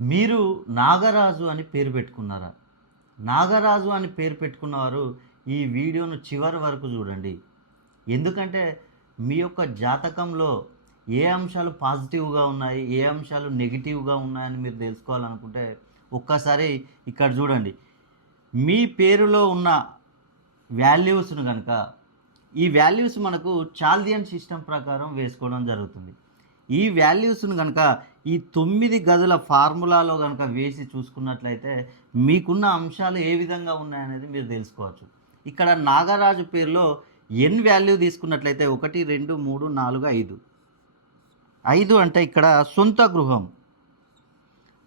మీరు నాగరాజు అని పేరు పెట్టుకున్నారా? నాగరాజు అని పేరు పెట్టుకున్నవారు ఈ వీడియోను చివరి వరకు చూడండి. ఎందుకంటే మీ యొక్క జాతకంలో ఏ అంశాలు పాజిటివ్‌గా ఉన్నాయి, ఏ అంశాలు నెగెటివ్‌గా ఉన్నాయని మీరు తెలుసుకోవాలనుకుంటే ఒక్కసారి ఇక్కడ చూడండి. మీ పేరులో ఉన్న వాల్యూస్‌ను గనక ఈ వాల్యూస్ మనకు చాల్దియన్ సిస్టమ్ ప్రకారం వేసుకోవడం జరుగుతుంది. ఈ వాల్యూస్‌ను గనక ఈ 9 గదుల ఫార్ములాలో గనక వేసి చూసుకున్నట్లయితే మీకున్న అంశాలు ఏ విధంగా ఉన్నాయనేది మీరు తెలుసుకోవచ్చు. ఇక్కడ నాగరాజు పేరులో ఎన్ వాల్యూ తీసుకున్నట్లయితే 1, 2, 3, 4, 5. 5 అంటే ఇక్కడ సొంత గృహం.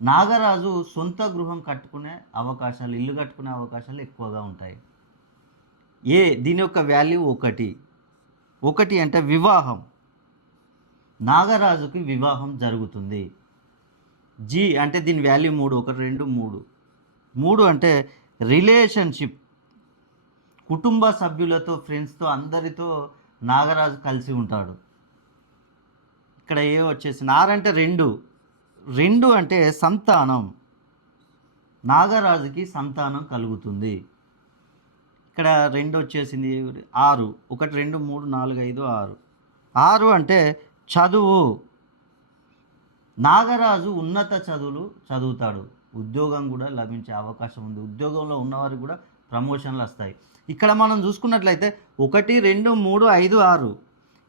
నాగరాజు సొంత గృహం కట్టుకునే అవకాశాలు, ఇల్లు కట్టుకునే అవకాశాలు ఎక్కువగా ఉంటాయి. దీని యొక్క వాల్యూ 1. 1 అంటే వివాహం. నాగరాజుకి వివాహం జరుగుతుంది. జీ అంటే దీని వాల్యూ 3. 1, 2, 3. 3 అంటే రిలేషన్షిప్. కుటుంబ సభ్యులతో, ఫ్రెండ్స్తో, అందరితో నాగరాజు కలిసి ఉంటాడు. ఇక్కడ వచ్చేసి 4 అంటే 2. 2 అంటే సంతానం. నాగరాజుకి సంతానం కలుగుతుంది. ఇక్కడ 2 వచ్చేసింది 6. 1, 2, 3, 4, 5, 6. 6 అంటే చదువు. నాగరాజు ఉన్నత చదువులు చదువుతాడు. ఉద్యోగం కూడా లభించే అవకాశం ఉంది. ఉద్యోగంలో ఉన్నవారికి కూడా ప్రమోషన్లు వస్తాయి. ఇక్కడ మనం చూసుకున్నట్లయితే 1, 2, 3, 5, 6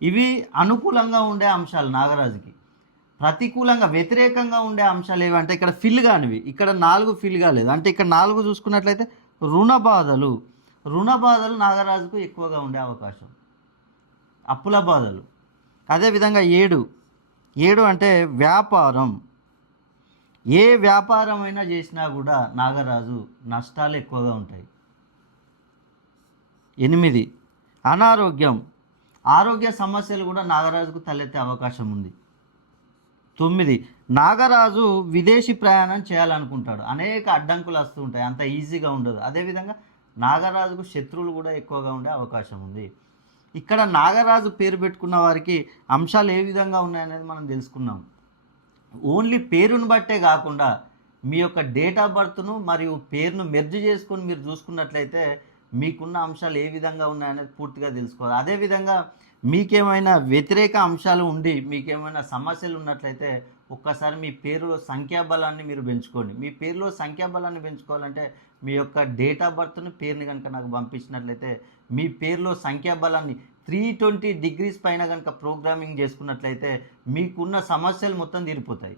ఇవి అనుకూలంగా ఉండే అంశాలు నాగరాజుకి. ప్రతికూలంగా వ్యతిరేకంగా ఉండే అంశాలు ఏవంటే ఇక్కడ ఫిల్ కానివి. ఇక్కడ 4 ఫిల్ కాలేదు. అంటే ఇక్కడ 4 చూసుకున్నట్లయితే రుణ బాధలు. రుణ బాధలు నాగరాజుకు ఎక్కువగా ఉండే అవకాశం. అప్పుల బాధలు. అదేవిధంగా 7 అంటే వ్యాపారం. ఏ వ్యాపారమైనా చేసినా కూడా నాగరాజు నష్టాలు ఎక్కువగా ఉంటాయి. 8 అనారోగ్యం. ఆరోగ్య సమస్యలు కూడా నాగరాజుకు తలెత్తే అవకాశం ఉంది. 9 నాగరాజు విదేశీ ప్రయాణం చేయాలనుకుంటాడు. అనేక అడ్డంకులు వస్తూ ఉంటాయి, అంత ఈజీగా ఉండదు. అదేవిధంగా నాగరాజుకు శత్రువులు కూడా ఎక్కువగా ఉండే అవకాశం ఉంది. ఇక్కడ నాగరాజు పేరు పెట్టుకున్న వారికి అంశాలు ఏ విధంగా ఉన్నాయనేది మనం తెలుసుకున్నాం. ఓన్లీ పేరును బట్టే కాకుండా మీ యొక్క డేట్ ఆఫ్ బర్త్ను మరియు పేరును మెర్జ్ చేసుకొని మీరు చూసుకున్నట్లయితే మీకున్న అంశాలు ఏ విధంగా ఉన్నాయనేది పూర్తిగా తెలుసుకోవాలి. అదేవిధంగా మీకేమైనా వ్యతిరేక అంశాలు ఉండి మీకేమైనా సమస్యలు ఉన్నట్లయితే ఒక్కసారి మీ పేరులో సంఖ్యాబలాన్ని మీరు పెంచుకోండి. మీ పేరులో సంఖ్యాబలాన్ని పెంచుకోవాలంటే మీ యొక్క డేట్ ఆఫ్ బర్త్ను పేరుని కనుక నాకు పంపించినట్లయితే మీ పేరులో సంఖ్యాబలాన్ని 320 డిగ్రీస్ పైన కనుక ప్రోగ్రామింగ్ చేసుకున్నట్లయితే మీకున్న సమస్యలు మొత్తం తీరిపోతాయి.